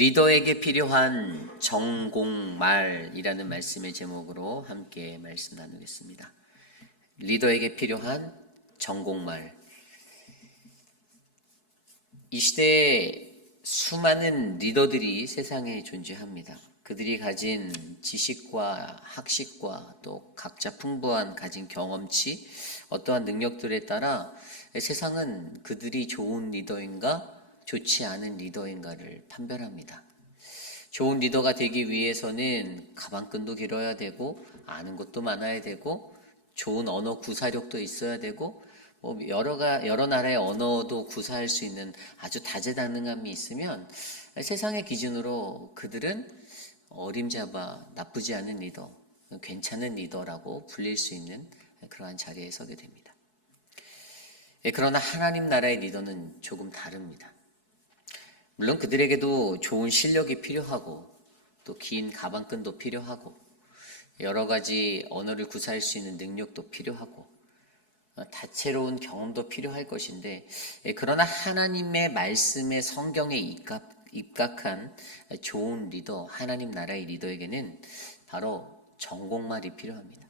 리더에게 필요한 정공말이라는 말씀의 제목으로 함께 말씀 나누겠습니다. 리더에게 필요한 정공말. 이 시대에 수많은 리더들이 세상에 존재합니다. 그들이 가진 지식과 학식과 또 각자 풍부한 가진 경험치, 어떠한 능력들에 따라 세상은 그들이 좋은 리더인가 좋지 않은 리더인가를 판별합니다. 좋은 리더가 되기 위해서는 가방끈도 길어야 되고 아는 것도 많아야 되고 좋은 언어 구사력도 있어야 되고 여러 나라의 언어도 구사할 수 있는 아주 다재다능함이 있으면 세상의 기준으로 그들은 어림잡아 나쁘지 않은 리더, 괜찮은 리더라고 불릴 수 있는 그러한 자리에 서게 됩니다. 그러나 하나님 나라의 리더는 조금 다릅니다. 물론 그들에게도 좋은 실력이 필요하고 또 긴 가방끈도 필요하고 여러 가지 언어를 구사할 수 있는 능력도 필요하고 다채로운 경험도 필요할 것인데, 그러나 하나님의 말씀에 성경에 입각한 좋은 리더, 하나님 나라의 리더에게는 바로 정공말이 필요합니다.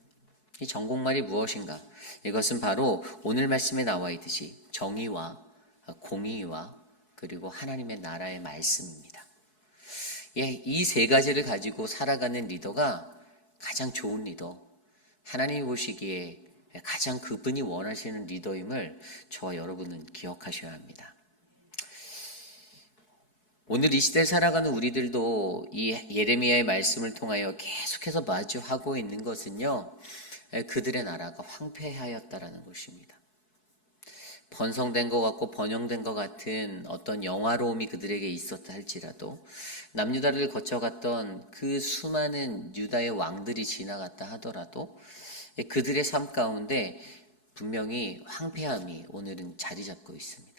이 정공말이 무엇인가? 이것은 바로 오늘 말씀에 나와 있듯이 정의와 공의와 그리고 하나님의 나라의 말씀입니다. 이 세 가지를 가지고 살아가는 리더가 가장 좋은 리더, 하나님이 보시기에 가장 그분이 원하시는 리더임을 저와 여러분은 기억하셔야 합니다. 오늘 이 시대에 살아가는 우리들도 이 예레미야의 말씀을 통하여 계속해서 마주하고 있는 것은요, 그들의 나라가 황폐하였다라는 것입니다. 번성된 것 같고 번영된 것 같은 어떤 영화로움이 그들에게 있었다 할지라도 남유다를 거쳐갔던 그 수많은 유다의 왕들이 지나갔다 하더라도 그들의 삶 가운데 분명히 황폐함이 오늘은 자리 잡고 있습니다.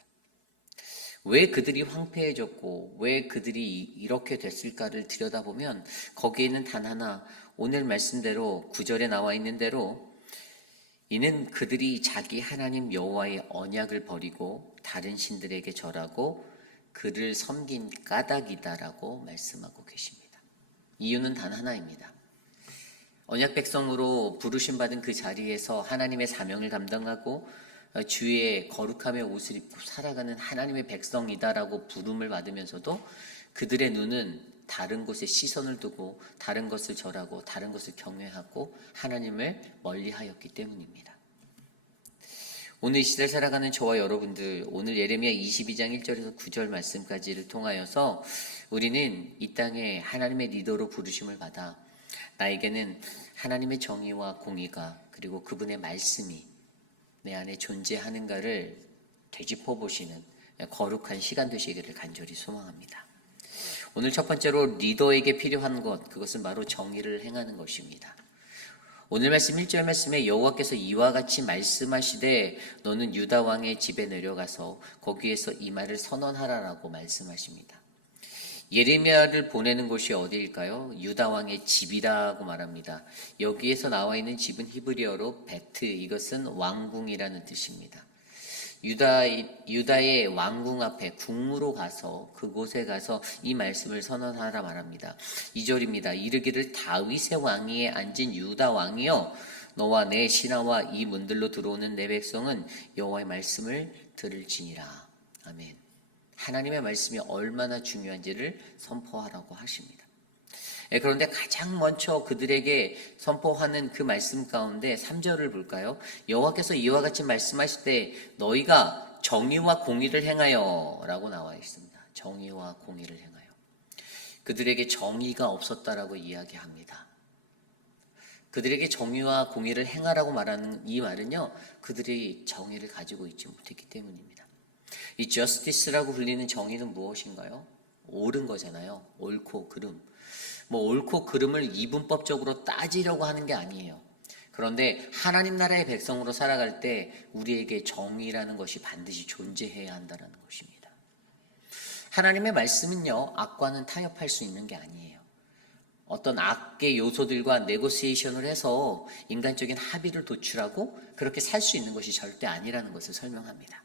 왜 그들이 황폐해졌고 왜 그들이 이렇게 됐을까를 들여다보면 거기에는 단 하나, 오늘 말씀대로 9절에 나와 있는 대로 이는 그들이 자기 하나님 여호와의 언약을 버리고 다른 신들에게 절하고 그를 섬긴 까닭이다라고 말씀하고 계십니다. 이유는 단 하나입니다. 언약 백성으로 부르심 받은 그 자리에서 하나님의 사명을 감당하고 주의 거룩함의 옷을 입고 살아가는 하나님의 백성이다라고 부름을 받으면서도 그들의 눈은 다른 곳에 시선을 두고 다른 것을 절하고 다른 것을 경외하고 하나님을 멀리하였기 때문입니다. 오늘 이 시대를 살아가는 저와 여러분들, 오늘 예레미야 22장 1절에서 9절 말씀까지를 통하여서 우리는 이 땅에 하나님의 리더로 부르심을 받아 나에게는 하나님의 정의와 공의가 그리고 그분의 말씀이 내 안에 존재하는가를 되짚어 보시는 거룩한 시간 되시기를 간절히 소망합니다. 오늘 첫 번째로 리더에게 필요한 것, 그것은 바로 정의를 행하는 것입니다. 오늘 말씀 1절 말씀에 여호와께서 이와 같이 말씀하시되 너는 유다 왕의 집에 내려가서 거기에서 이 말을 선언하라라고 말씀하십니다. 예레미야를 보내는 곳이 어디일까요? 유다 왕의 집이라고 말합니다. 여기에서 나와 있는 집은 히브리어로 베트, 이것은 왕궁이라는 뜻입니다. 유다의 왕궁 앞에 궁으로 가서 그곳에 가서 이 말씀을 선언하라 말합니다. 2절입니다. 이르기를 다윗의 왕위에 앉은 유다 왕이여 너와 내 신하와 이 문들로 들어오는 내 백성은 여호와의 말씀을 들을지니라. 아멘. 하나님의 말씀이 얼마나 중요한지를 선포하라고 하십니다. 그런데 가장 먼저 그들에게 선포하는 그 말씀 가운데 3절을 볼까요? 여호와께서 이와 같이 말씀하실 때 너희가 정의와 공의를 행하여 라고 나와 있습니다. 정의와 공의를 행하여. 그들에게 정의가 없었다라고 이야기합니다. 그들에게 정의와 공의를 행하라고 말하는 이 말은요, 그들이 정의를 가지고 있지 못했기 때문입니다. 이 justice라고 불리는 정의는 무엇인가요? 옳은 거잖아요. 옳고 그름. 옳고 그름을 이분법적으로 따지려고 하는 게 아니에요. 그런데 하나님 나라의 백성으로 살아갈 때 우리에게 정의라는 것이 반드시 존재해야 한다는 것입니다. 하나님의 말씀은요, 악과는 타협할 수 있는 게 아니에요. 어떤 악의 요소들과 네고시에이션을 해서 인간적인 합의를 도출하고 그렇게 살 수 있는 것이 절대 아니라는 것을 설명합니다.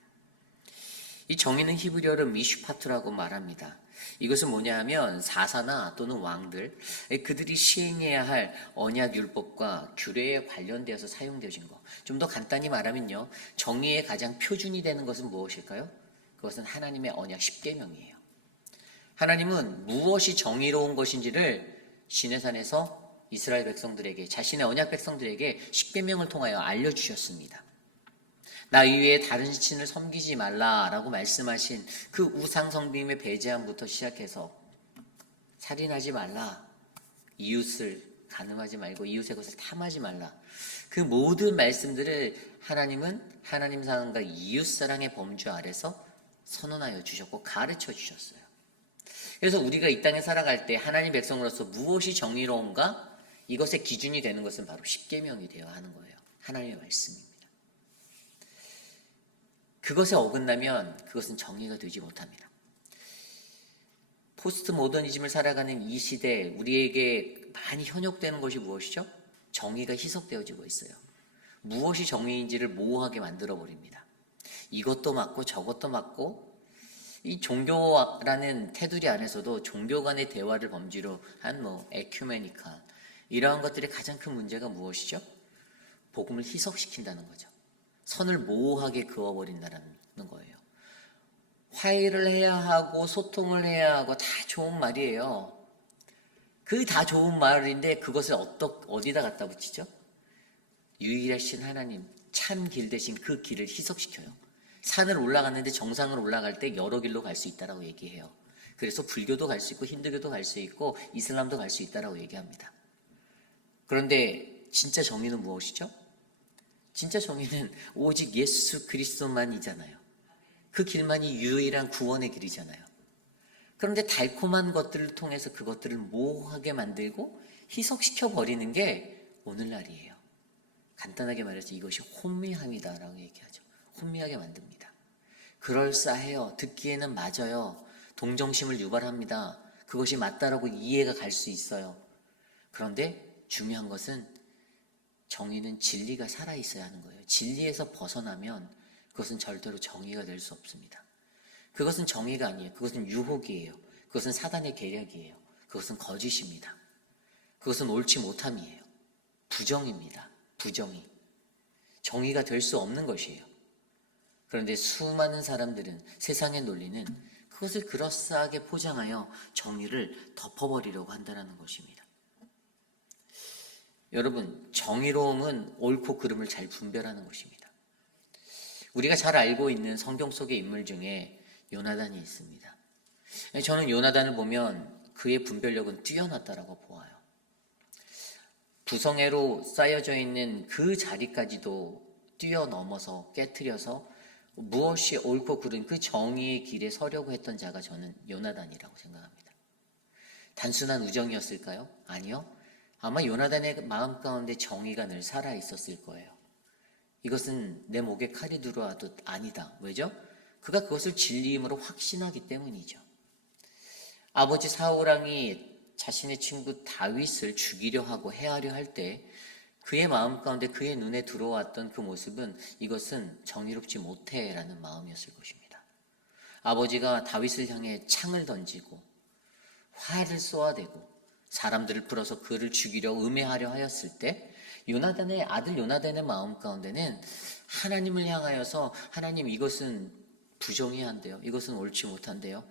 이 정의는 히브리어로 미슈파트라고 말합니다. 이것은 뭐냐 하면 사사나 또는 왕들, 그들이 시행해야 할 언약 율법과 규례에 관련되어서 사용되어진 것. 좀 더 간단히 말하면요, 정의의 가장 표준이 되는 것은 무엇일까요? 그것은 하나님의 언약 10계명이에요. 하나님은 무엇이 정의로운 것인지를 시내산에서 이스라엘 백성들에게, 자신의 언약 백성들에게 10계명을 통하여 알려주셨습니다. 나 이외에 다른 신을 섬기지 말라라고 말씀하신 그 우상 성빔의 배제함부터 시작해서 살인하지 말라, 이웃을 간음하지 말고 이웃의 것을 탐하지 말라, 그 모든 말씀들을 하나님은 하나님 사랑과 이웃 사랑의 범주 아래서 선언하여 주셨고 가르쳐 주셨어요. 그래서 우리가 이 땅에 살아갈 때 하나님 백성으로서 무엇이 정의로운가? 이것의 기준이 되는 것은 바로 십계명이 되어야 하는 거예요. 하나님의 말씀입니다. 그것에 어긋나면 그것은 정의가 되지 못합니다. 포스트 모더니즘을 살아가는 이 시대에 우리에게 많이 현혹되는 것이 무엇이죠? 정의가 희석되어지고 있어요. 무엇이 정의인지를 모호하게 만들어버립니다. 이것도 맞고 저것도 맞고, 이 종교라는 테두리 안에서도 종교 간의 대화를 범주로 한 에큐메니카, 이러한 것들의 가장 큰 문제가 무엇이죠? 복음을 희석시킨다는 거죠. 선을 모호하게 그어버린다는 거예요. 화해를 해야 하고 소통을 해야 하고 다 좋은 말이에요. 그 다 좋은 말인데 그것을 어디다 갖다 붙이죠? 유일하신 하나님, 참 길 대신 그 길을 희석시켜요. 산을 올라갔는데 정상을 올라갈 때 여러 길로 갈 수 있다라고 얘기해요. 그래서 불교도 갈 수 있고 힌두교도 갈 수 있고 이슬람도 갈 수 있다라고 얘기합니다. 그런데 진짜 정의는 무엇이죠? 진짜 정의는 오직 예수 그리스도만이잖아요. 그 길만이 유일한 구원의 길이잖아요. 그런데 달콤한 것들을 통해서 그것들을 모호하게 만들고 희석시켜 버리는 게 오늘날이에요. 간단하게 말해서 이것이 혼미함이다라고 얘기하죠. 혼미하게 만듭니다. 그럴싸해요. 듣기에는 맞아요. 동정심을 유발합니다. 그것이 맞다라고 이해가 갈 수 있어요. 그런데 중요한 것은 정의는 진리가 살아있어야 하는 거예요. 진리에서 벗어나면 그것은 절대로 정의가 될 수 없습니다. 그것은 정의가 아니에요. 그것은 유혹이에요. 그것은 사단의 계략이에요. 그것은 거짓입니다. 그것은 옳지 못함이에요. 부정입니다. 부정이. 정의가 될 수 없는 것이에요. 그런데 수많은 사람들은, 세상의 논리는 그것을 그럴싸하게 포장하여 정의를 덮어버리려고 한다는 것입니다. 여러분, 정의로움은 옳고 그름을 잘 분별하는 것입니다. 우리가 잘 알고 있는 성경 속의 인물 중에 요나단이 있습니다. 저는 요나단을 보면 그의 분별력은 뛰어났다라고 보아요. 부성애로 쌓여져 있는 그 자리까지도 뛰어넘어서 깨트려서 무엇이 옳고 그른 그 정의의 길에 서려고 했던 자가 저는 요나단이라고 생각합니다. 단순한 우정이었을까요? 아니요. 아마 요나단의 마음 가운데 정의가 늘 살아 있었을 거예요. 이것은 내 목에 칼이 들어와도 아니다. 왜죠? 그가 그것을 진리임으로 확신하기 때문이죠. 아버지 사울왕이 자신의 친구 다윗을 죽이려 하고 해하려 할 때 그의 마음 가운데 그의 눈에 들어왔던 그 모습은 이것은 정의롭지 못해라는 마음이었을 것입니다. 아버지가 다윗을 향해 창을 던지고 활을 쏘아대고 사람들을 풀어서 그를 죽이려 음해하려 하였을 때 요나단의 아들 요나단의 마음 가운데는 하나님을 향하여서 하나님, 이것은 부정의한데요. 이것은 옳지 못한데요.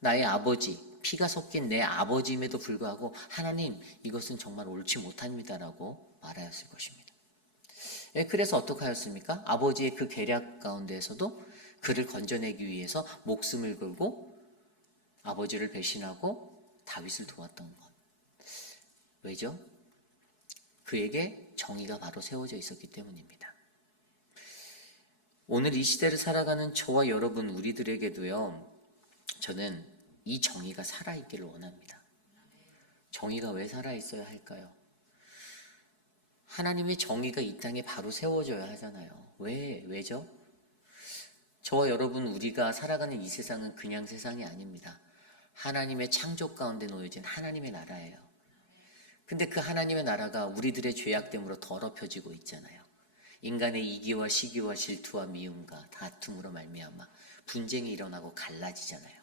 나의 아버지, 피가 섞인 내 아버지임에도 불구하고 하나님, 이것은 정말 옳지 못합니다라고 말하였을 것입니다. 그래서 어떻게 하였습니까? 아버지의 그 계략 가운데에서도 그를 건져내기 위해서 목숨을 걸고 아버지를 배신하고 다윗을 도왔던 것. 왜죠? 그에게 정의가 바로 세워져 있었기 때문입니다. 오늘 이 시대를 살아가는 저와 여러분 우리들에게도요, 저는 이 정의가 살아있기를 원합니다. 정의가 왜 살아있어야 할까요? 하나님의 정의가 이 땅에 바로 세워져야 하잖아요. 왜죠? 저와 여러분 우리가 살아가는 이 세상은 그냥 세상이 아닙니다. 하나님의 창조 가운데 놓여진 하나님의 나라예요. 근데 그 하나님의 나라가 우리들의 죄악됨으로 더럽혀지고 있잖아요. 인간의 이기와 시기와 질투와 미움과 다툼으로 말미암아 분쟁이 일어나고 갈라지잖아요.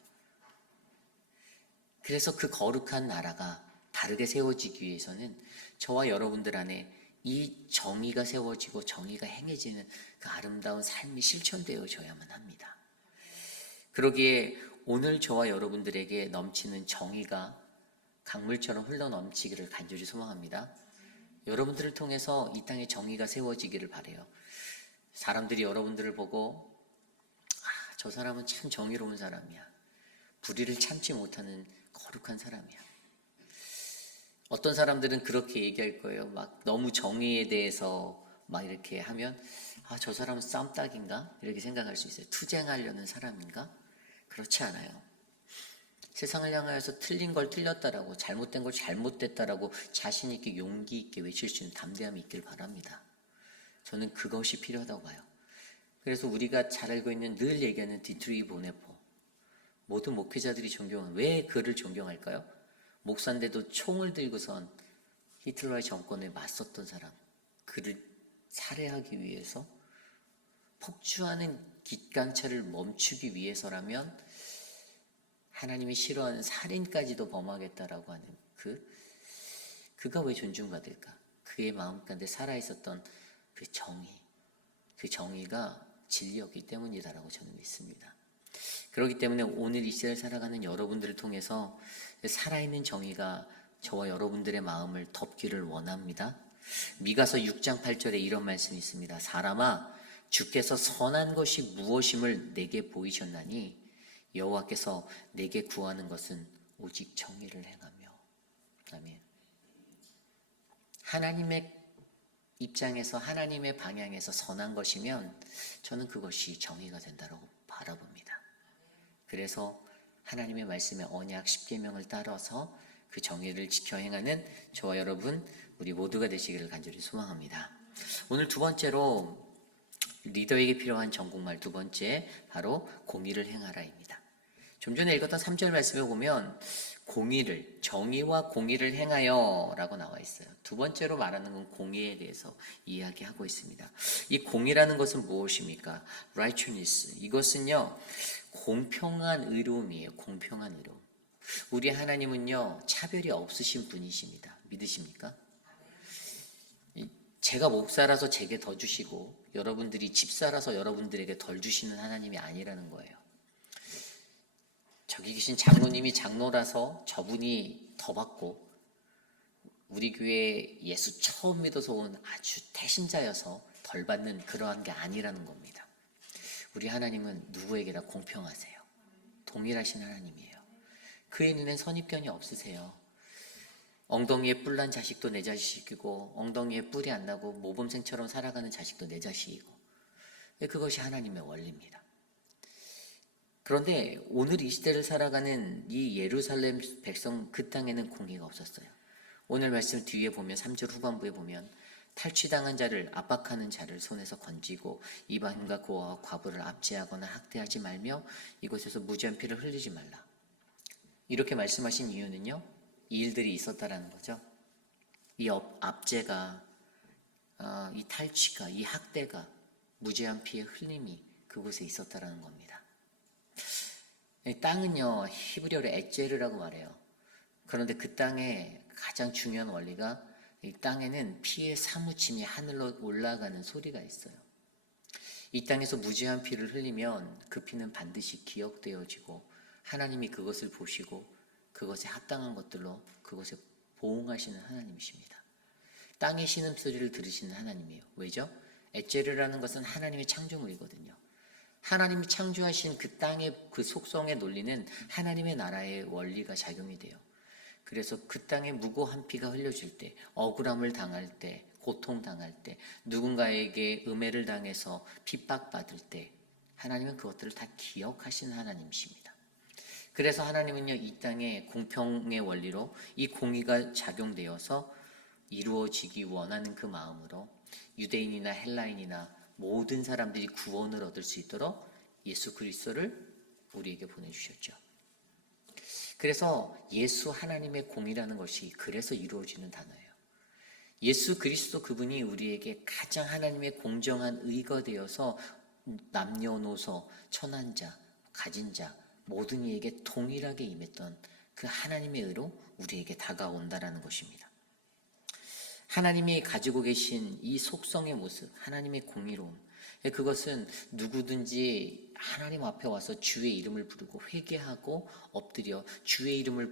그래서 그 거룩한 나라가 바르게 세워지기 위해서는 저와 여러분들 안에 이 정의가 세워지고 정의가 행해지는 그 아름다운 삶이 실천되어져야만 합니다. 그러기에 오늘 저와 여러분들에게 넘치는 정의가 강물처럼 흘러넘치기를 간절히 소망합니다. 여러분들을 통해서 이 땅에 정의가 세워지기를 바라요. 사람들이 여러분들을 보고 저 사람은 참 정의로운 사람이야. 불의를 참지 못하는 거룩한 사람이야. 어떤 사람들은 그렇게 얘기할 거예요. 막 너무 정의에 대해서 막 이렇게 하면 저 사람은 쌈딱인가? 이렇게 생각할 수 있어요. 투쟁하려는 사람인가? 그렇지 않아요. 세상을 향하여서 틀린 걸 틀렸다라고 잘못된 걸 잘못됐다라고 자신 있게 용기 있게 외칠 수 있는 담대함이 있길 바랍니다. 저는 그것이 필요하다고 봐요. 그래서 우리가 잘 알고 있는 늘 얘기하는 디트리 보네포, 모든 목회자들이 존경한, 왜 그를 존경할까요? 목사인데도 총을 들고선 히틀러의 정권에 맞섰던 사람, 그를 살해하기 위해서 폭주하는 기관차를 멈추기 위해서라면 하나님이 싫어하는 살인까지도 범하겠다라고 하는 그가 왜 존중받을까? 그의 마음 가운데 살아있었던 그 정의가 진리였기 때문이다라고 저는 믿습니다. 그렇기 때문에 오늘 이 시대를 살아가는 여러분들을 통해서 살아있는 정의가 저와 여러분들의 마음을 덮기를 원합니다. 미가서 6장 8절에 이런 말씀이 있습니다. 사람아, 주께서 선한 것이 무엇임을 내게 보이셨나니 여호와께서 내게 구하는 것은 오직 정의를 행하며. 아멘. 하나님의 입장에서 하나님의 방향에서 선한 것이면 저는 그것이 정의가 된다고 바라봅니다. 그래서 하나님의 말씀의 언약 10계명을 따라서 그 정의를 지켜 행하는 저와 여러분 우리 모두가 되시기를 간절히 소망합니다. 오늘 두 번째로 리더에게 필요한 전국말 두 번째 바로 공의를 행하라입니다. 좀 전에 읽었던 3절 말씀에 보면 정의와 공의를 행하여 라고 나와 있어요. 두 번째로 말하는 건 공의에 대해서 이야기하고 있습니다. 이 공의라는 것은 무엇입니까? righteousness. 이것은요, 공평한 의로움이에요. 공평한 의로움. 우리 하나님은요, 차별이 없으신 분이십니다. 믿으십니까? 제가 목사라서 제게 더 주시고 여러분들이 집사라서 여러분들에게 덜 주시는 하나님이 아니라는 거예요. 저기 계신 장로님이 장로라서 저분이 더 받고 우리 교회 예수 처음 믿어서 온 아주 태신자여서 덜 받는 그러한 게 아니라는 겁니다. 우리 하나님은 누구에게나 공평하세요. 동일하신 하나님이에요. 그의 눈엔 선입견이 없으세요. 엉덩이에 뿔난 자식도 내 자식이고 엉덩이에 뿔이 안 나고 모범생처럼 살아가는 자식도 내 자식이고 그것이 하나님의 원리입니다. 그런데 오늘 이 시대를 살아가는 이 예루살렘 백성 그 땅에는 공의가 없었어요. 오늘 말씀 뒤에 보면 3절 후반부에 보면 탈취당한 자를 압박하는 자를 손에서 건지고 이방인과 고아와 과부를 압제하거나 학대하지 말며 이곳에서 무지한 피를 흘리지 말라. 이렇게 말씀하신 이유는요. 이 일들이 있었다라는 거죠. 이 압제가 이 탈취가 이 학대가 무지한 피의 흘림이 그곳에 있었다라는 겁니다. 땅은요 히브리어로 에제르라고 말해요. 그런데 그 땅의 가장 중요한 원리가 이 땅에는 피의 사무침이 하늘로 올라가는 소리가 있어요. 이 땅에서 무지한 피를 흘리면 그 피는 반드시 기억되어지고 하나님이 그것을 보시고 그것에 합당한 것들로 그것에 보응하시는 하나님이십니다. 땅의 신음소리를 들으시는 하나님이에요. 왜죠? 에제르라는 것은 하나님의 창조물이거든요. 하나님이 창조하신 그 땅의 그 속성의 논리는 하나님의 나라의 원리가 작용이 돼요. 그래서 그 땅에 무고한 피가 흘려질 때, 억울함을 당할 때, 고통당할 때, 누군가에게 음해를 당해서 핍박받을 때 하나님은 그것들을 다 기억하시는 하나님이십니다. 그래서 하나님은요 이 땅에 공평의 원리로 이 공의가 작용되어서 이루어지기 원하는 그 마음으로 유대인이나 헬라인이나 모든 사람들이 구원을 얻을 수 있도록 예수 그리스도를 우리에게 보내주셨죠. 그래서 예수 하나님의 공의라는 것이 그래서 이루어지는 단어예요. 예수 그리스도 그분이 우리에게 가장 하나님의 공정한 의가 되어서 남녀노소, 천한자, 가진 자, 모든 이에게 동일하게 임했던 그 하나님의 의로 우리에게 다가온다라는 것입니다. 하나님이 가지고 계신 이 속성의 모습, 하나님의 공의로움, 그것은 누구든지 하나님 앞에 와서 주의 이름을 부르고 회개하고 엎드려 주의 이름을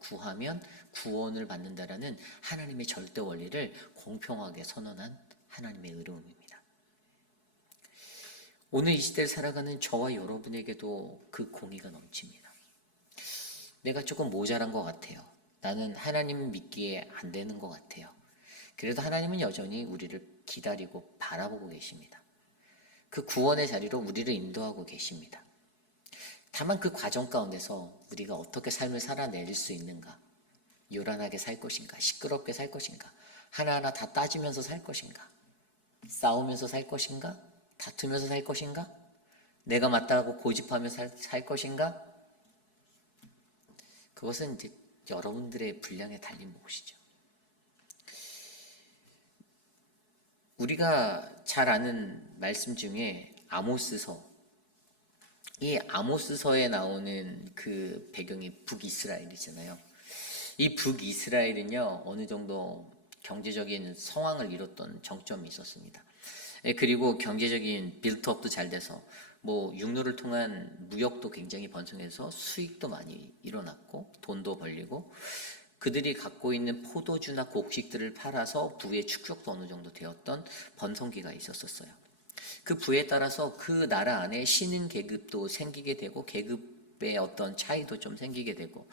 구하면 구원을 받는다라는 하나님의 절대 원리를 공평하게 선언한 하나님의 의로움입니다. 오늘 이 시대를 살아가는 저와 여러분에게도 그 공의가 넘칩니다. 내가 조금 모자란 것 같아요. 나는 하나님 믿기에 안 되는 것 같아요. 그래도 하나님은 여전히 우리를 기다리고 바라보고 계십니다. 그 구원의 자리로 우리를 인도하고 계십니다. 다만 그 과정 가운데서 우리가 어떻게 삶을 살아낼 수 있는가? 요란하게 살 것인가? 시끄럽게 살 것인가? 하나하나 다 따지면서 살 것인가? 싸우면서 살 것인가? 다투면서 살 것인가? 내가 맞다고 고집하며 살 것인가? 그것은 이제 여러분들의 분량에 달린 몫이죠. 우리가 잘 아는 말씀 중에 아모스서, 이 아모스서에 나오는 그 배경이 북이스라엘이잖아요. 이 북이스라엘은요, 어느 정도 경제적인 성황을 이뤘던 정점이 있었습니다. 그리고 경제적인 빌트업도 잘 돼서 육로를 통한 무역도 굉장히 번성해서 수익도 많이 일어났고 돈도 벌리고 그들이 갖고 있는 포도주나 곡식들을 팔아서 부의 축적도 어느 정도 되었던 번성기가 있었어요. 그 부에 따라서 그 나라 안에 신인 계급도 생기게 되고 계급의 어떤 차이도 좀 생기게 되고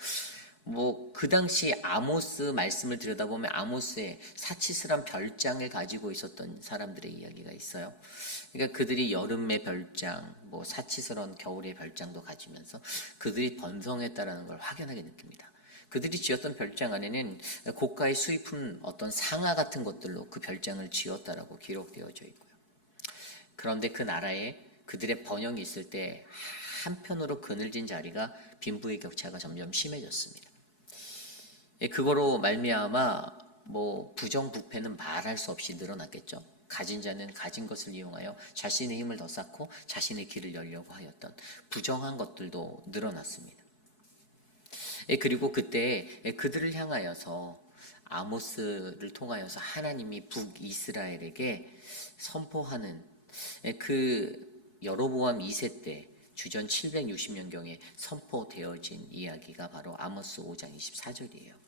그 당시 아모스 말씀을 들여다보면 아모스의 사치스란 별장을 가지고 있었던 사람들의 이야기가 있어요. 그러니까 그들이 여름의 별장, 사치스러운 겨울의 별장도 가지면서 그들이 번성했다라는 걸 확연하게 느낍니다. 그들이 지었던 별장 안에는 고가의 수입품 어떤 상아 같은 것들로 그 별장을 지었다라고 기록되어져 있고요. 그런데 그 나라에 그들의 번영이 있을 때 한편으로 그늘진 자리가 빈부의 격차가 점점 심해졌습니다. 그거로 말미암아 부정부패는 말할 수 없이 늘어났겠죠. 가진 자는 가진 것을 이용하여 자신의 힘을 더 쌓고 자신의 길을 열려고 하였던 부정한 것들도 늘어났습니다. 그리고 그때 그들을 향하여서 아모스를 통하여서 하나님이 북이스라엘에게 선포하는 그 여로보암 2세 때 주전 760년경에 선포되어진 이야기가 바로 아모스 5장 24절이에요.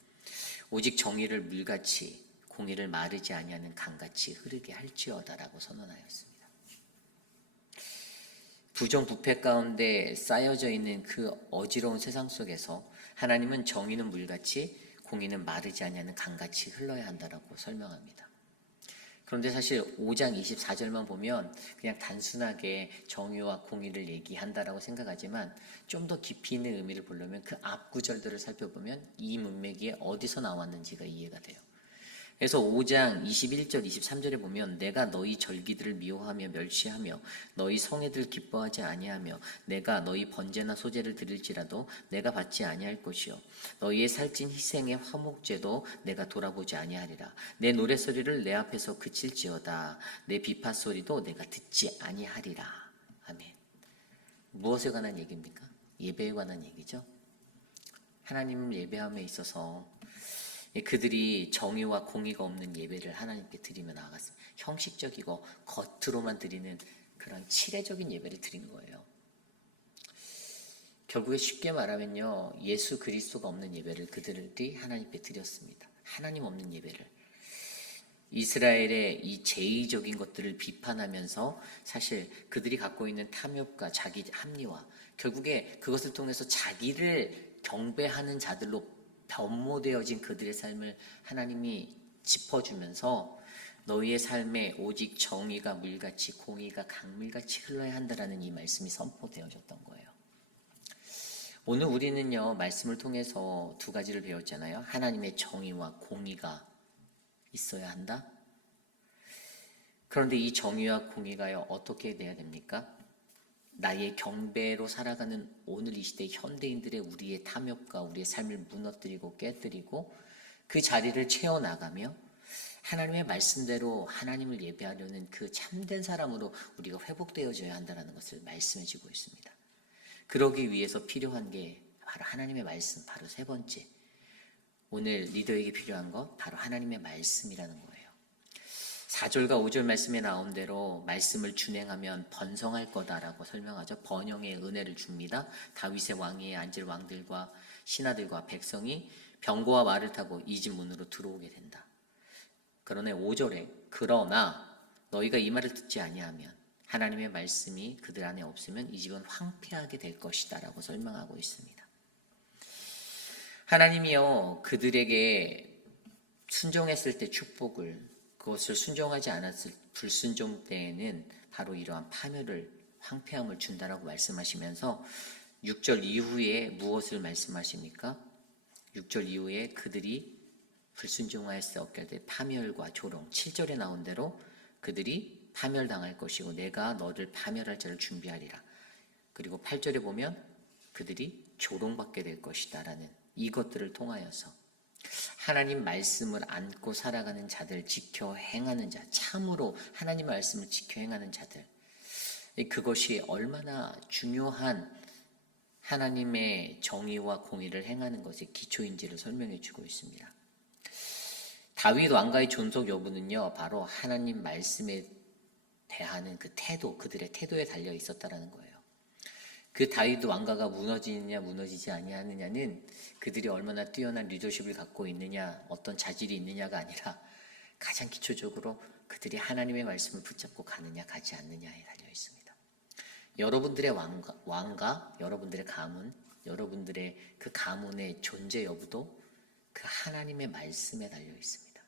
오직 정의를 물같이 공의를 마르지 아니하는 강같이 흐르게 할지어다라고 선언하였습니다. 부정부패 가운데 쌓여져 있는 그 어지러운 세상 속에서 하나님은 정의는 물같이 공의는 마르지 아니하는 강같이 흘러야 한다라고 설명합니다. 그런데 사실 5장 24절만 보면 그냥 단순하게 정의와 공의를 얘기한다라고 생각하지만 좀 더 깊이 있는 의미를 보려면 그 앞 구절들을 살펴보면 이 문맥이 어디서 나왔는지가 이해가 돼요. 그래서 5장 21절 23절에 보면 내가 너희 절기들을 미워하며 멸시하며 너희 성회들을 기뻐하지 아니하며 내가 너희 번제나 소제를 드릴지라도 내가 받지 아니할 것이요 너희의 살찐 희생의 화목제도 내가 돌아보지 아니하리라. 내 노랫소리를 내 앞에서 그칠지어다. 내 비파소리도 내가 듣지 아니하리라. 아멘. 무엇에 관한 얘기입니까? 예배에 관한 얘기죠. 하나님을 예배함에 있어서 그들이 정의와 공의가 없는 예배를 하나님께 드리며 나아갔습니다. 형식적이고 겉으로만 드리는 그런 칠해적인 예배를 드린 거예요. 결국에 쉽게 말하면요, 예수 그리스도가 없는 예배를 그들이 하나님께 드렸습니다. 하나님 없는 예배를. 이스라엘의 이 제의적인 것들을 비판하면서 사실 그들이 갖고 있는 탐욕과 자기 합리화, 결국에 그것을 통해서 자기를 경배하는 자들로 변모되어진 그들의 삶을 하나님이 짚어주면서 너희의 삶에 오직 정의가 물같이 공의가 강물같이 흘러야 한다라는 이 말씀이 선포되어졌던 거예요. 오늘 우리는요, 말씀을 통해서 두 가지를 배웠잖아요. 하나님의 정의와 공의가 있어야 한다. 그런데 이 정의와 공의가요, 어떻게 돼야 됩니까? 나의 경배로 살아가는 오늘 이 시대 현대인들의 우리의 탐욕과 우리의 삶을 무너뜨리고 깨뜨리고 그 자리를 채워나가며 하나님의 말씀대로 하나님을 예배하려는 그 참된 사람으로 우리가 회복되어져야 한다는 것을 말씀해 주고 있습니다. 그러기 위해서 필요한 게 바로 하나님의 말씀, 바로 세 번째. 오늘 리더에게 필요한 거 바로 하나님의 말씀이라는 거예요. 4절과 5절 말씀에 나온 대로 말씀을 준행하면 번성할 거다라고 설명하죠. 번영의 은혜를 줍니다. 다윗의 왕위에 앉을 왕들과 신하들과 백성이 병거와 말을 타고 이 집 문으로 들어오게 된다. 그러나 5절에 그러나 너희가 이 말을 듣지 아니하면 하나님의 말씀이 그들 안에 없으면 이 집은 황폐하게 될 것이다 라고 설명하고 있습니다. 하나님이요 그들에게 순종했을 때 축복을, 그것을 순종하지 않았을 불순종 때에는 바로 이러한 파멸을, 황폐함을 준다라고 말씀하시면서 6절 이후에 무엇을 말씀하십니까? 6절 이후에 그들이 불순종하였을 얻게 될 파멸과 조롱, 7절에 나온 대로 그들이 파멸당할 것이고 내가 너를 파멸할 자를 준비하리라. 그리고 8절에 보면 그들이 조롱받게 될 것이다 라는 이것들을 통하여서 하나님 말씀을 안고 살아가는 자들, 지켜 행하는 자, 참으로 하나님 말씀을 지켜 행하는 자들, 그것이 얼마나 중요한 하나님의 정의와 공의를 행하는 것의 기초인지를 설명해 주고 있습니다. 다윗 왕가의 존속 여부는요 바로 하나님 말씀에 대하는 그 태도, 그들의 태도에 달려 있었다라는 거예요. 그 다윗 왕가가 무너지느냐 무너지지 아니하느냐는 그들이 얼마나 뛰어난 리더십을 갖고 있느냐, 어떤 자질이 있느냐가 아니라 가장 기초적으로 그들이 하나님의 말씀을 붙잡고 가느냐 가지 않느냐에 달려 있습니다. 여러분들의 왕가, 여러분들의 가문, 여러분들의 그 가문의 존재 여부도 그 하나님의 말씀에 달려 있습니다.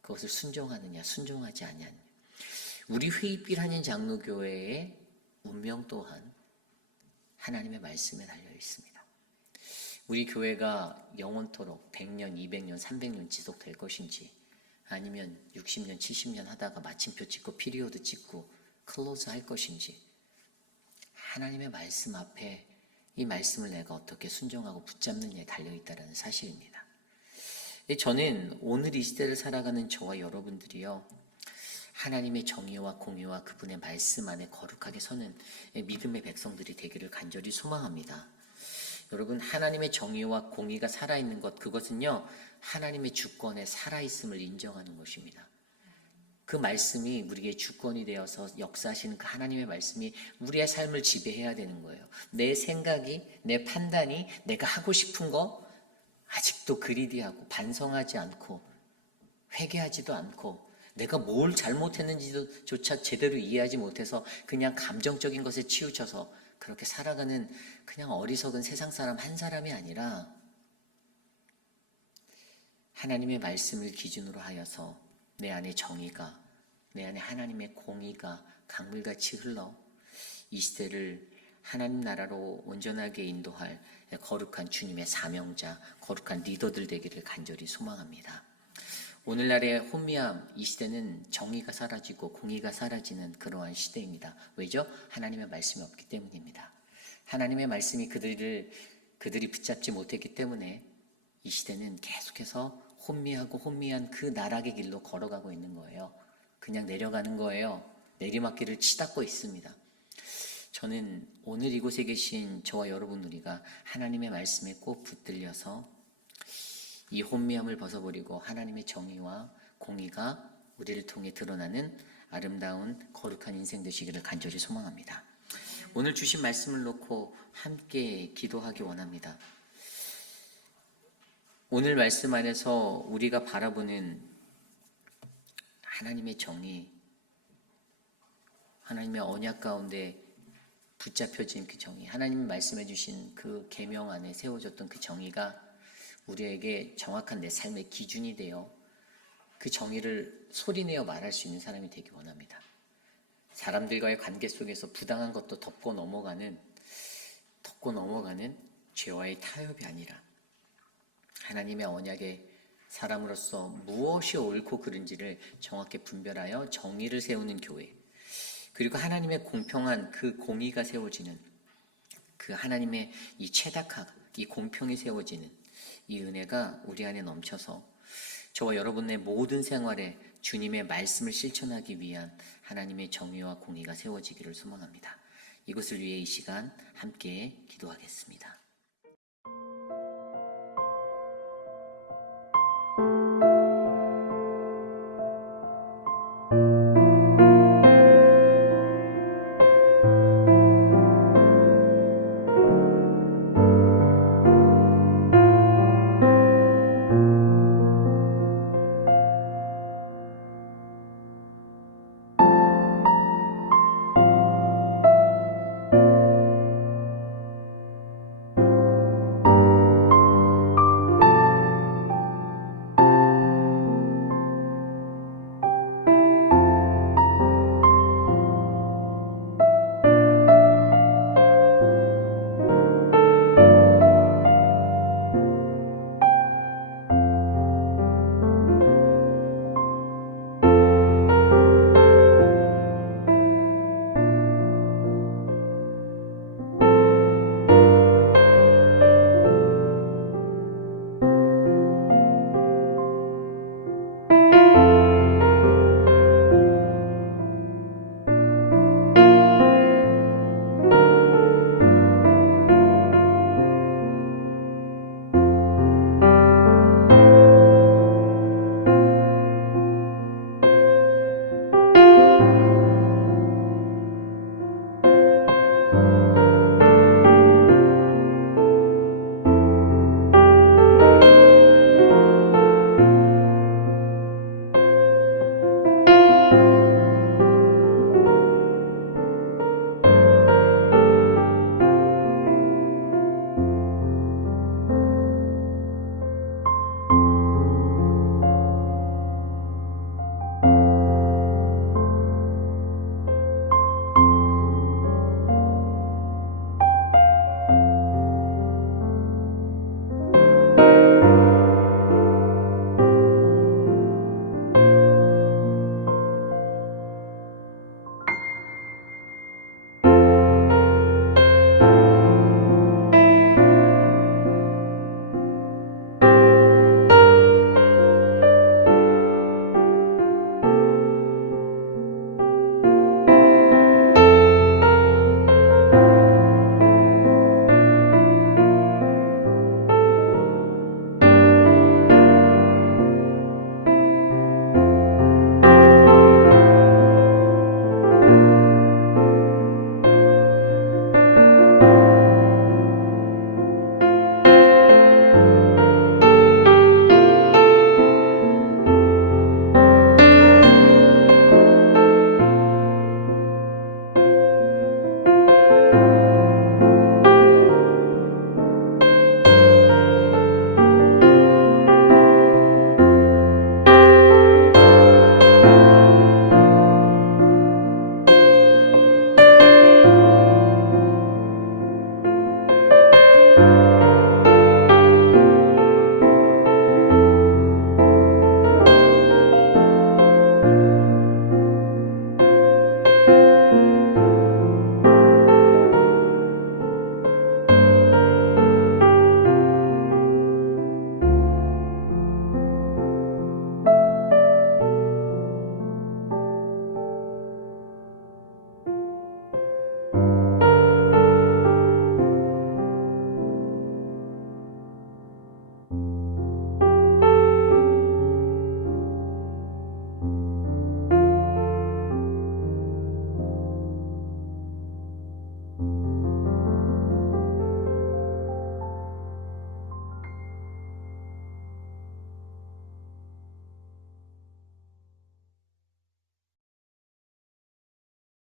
그것을 순종하느냐 순종하지 아니하느냐. 우리 회입길 한인 장로교회의 운명 또한 하나님의 말씀에 달려 있습니다. 우리 교회가 영원토록 100년, 200년, 300년 지속될 것인지 아니면 60년, 70년 하다가 마침표 찍고 피리오드 찍고 클로즈 할 것인지 하나님의 말씀 앞에 이 말씀을 내가 어떻게 순종하고 붙잡느냐에 달려있다는 사실입니다. 저는 오늘 이 시대를 살아가는 저와 여러분들이요 하나님의 정의와 공의와 그분의 말씀 안에 거룩하게 서는 믿음의 백성들이 되기를 간절히 소망합니다. 여러분, 하나님의 정의와 공의가 살아있는 것, 그것은요 하나님의 주권에 살아있음을 인정하는 것입니다. 그 말씀이 우리의 주권이 되어서 역사하시는 그 하나님의 말씀이 우리의 삶을 지배해야 되는 거예요. 내 생각이, 내 판단이, 내가 하고 싶은 거 아직도 그리디하고 반성하지 않고 회개하지도 않고 내가 뭘 잘못했는지조차 제대로 이해하지 못해서 그냥 감정적인 것에 치우쳐서 그렇게 살아가는 그냥 어리석은 세상 사람 한 사람이 아니라 하나님의 말씀을 기준으로 하여서 내 안에 정의가, 내 안에 하나님의 공의가 강물같이 흘러 이 시대를 하나님 나라로 온전하게 인도할 거룩한 주님의 사명자, 거룩한 리더들 되기를 간절히 소망합니다. 오늘날의 혼미함, 이 시대는 정의가 사라지고 공의가 사라지는 그러한 시대입니다. 왜죠? 하나님의 말씀이 없기 때문입니다. 하나님의 말씀이 그들이 붙잡지 못했기 때문에 이 시대는 계속해서 혼미하고 혼미한 그 나락의 길로 걸어가고 있는 거예요. 그냥 내려가는 거예요. 내리막길을 치닫고 있습니다. 저는 오늘 이곳에 계신 저와 여러분 우리가 하나님의 말씀에 꼭 붙들려서 이 혼미함을 벗어버리고 하나님의 정의와 공의가 우리를 통해 드러나는 아름다운 거룩한 인생 되시기를 간절히 소망합니다. 오늘 주신 말씀을 놓고 함께 기도하기 원합니다. 오늘 말씀 안에서 우리가 바라보는 하나님의 정의, 하나님의 언약 가운데 붙잡혀진 그 정의, 하나님이 말씀해 주신 그 계명 안에 세워졌던 그 정의가 우리에게 정확한 내 삶의 기준이 되어 그 정의를 소리내어 말할 수 있는 사람이 되기 원합니다. 사람들과의 관계 속에서 부당한 것도 덮고 넘어가는 죄와의 타협이 아니라 하나님의 언약의 사람으로서 무엇이 옳고 그른지를 정확히 분별하여 정의를 세우는 교회, 그리고 하나님의 공평한 그 공의가 세워지는 그 하나님의 이 최다각, 이 공평이 세워지는 이 은혜가 우리 안에 넘쳐서 저와 여러분의 모든 생활에 주님의 말씀을 실천하기 위한 하나님의 정의와 공의가 세워지기를 소망합니다. 이것을 위해 이 시간 함께 기도하겠습니다.